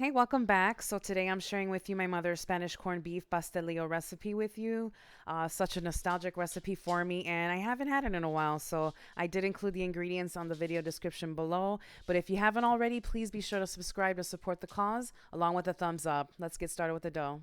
Hey, welcome back. So today I'm sharing with you my mother's Spanish corned beef pastelillo recipe with you. Such a nostalgic recipe for me, and I haven't had it in a while. So I did include the ingredients on the video description below. But if you haven't already, please be sure to subscribe to support the cause, along with a thumbs up. Let's get started with the dough.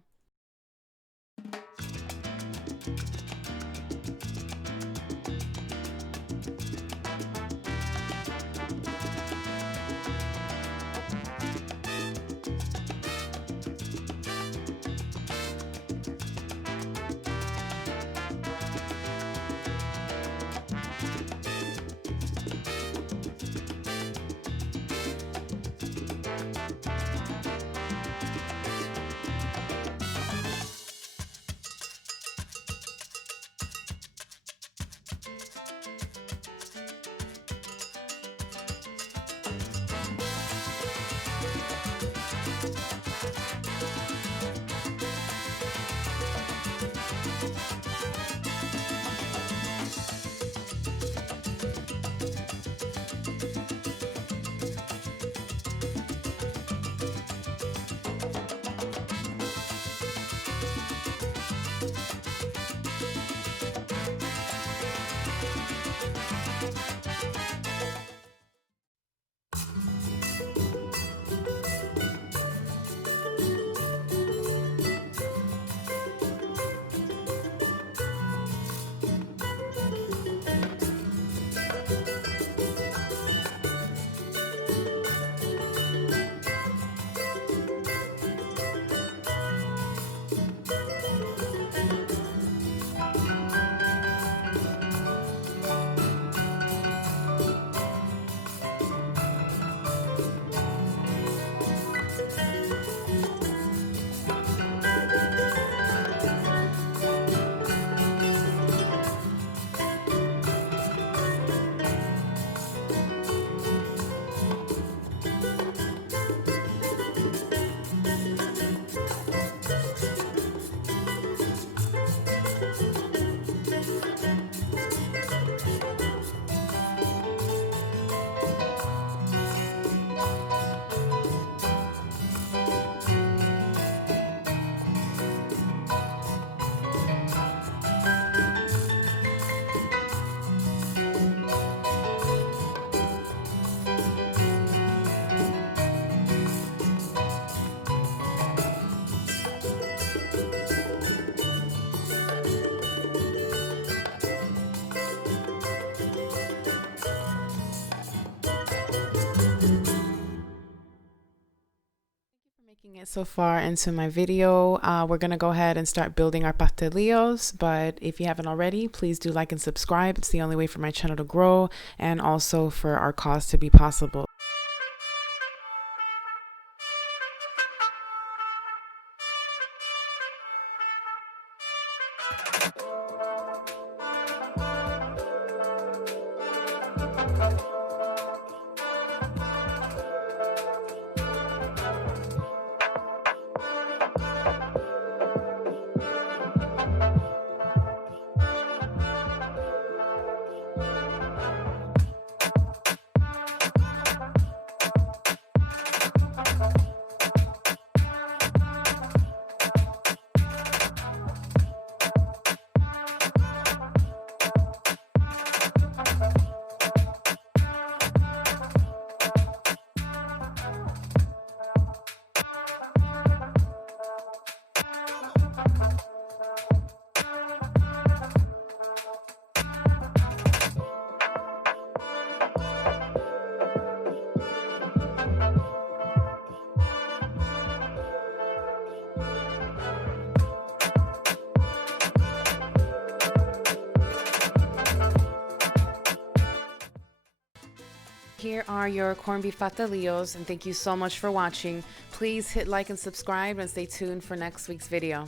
Making it so far into my video. We're gonna go ahead and start building our pastelillos, but if you haven't already, please do like and subscribe. It's the only way for my channel to grow and also for our cause to be possible. Here are your corned beef pastelillos, and thank you so much for watching. Please hit like and subscribe and stay tuned for next week's video.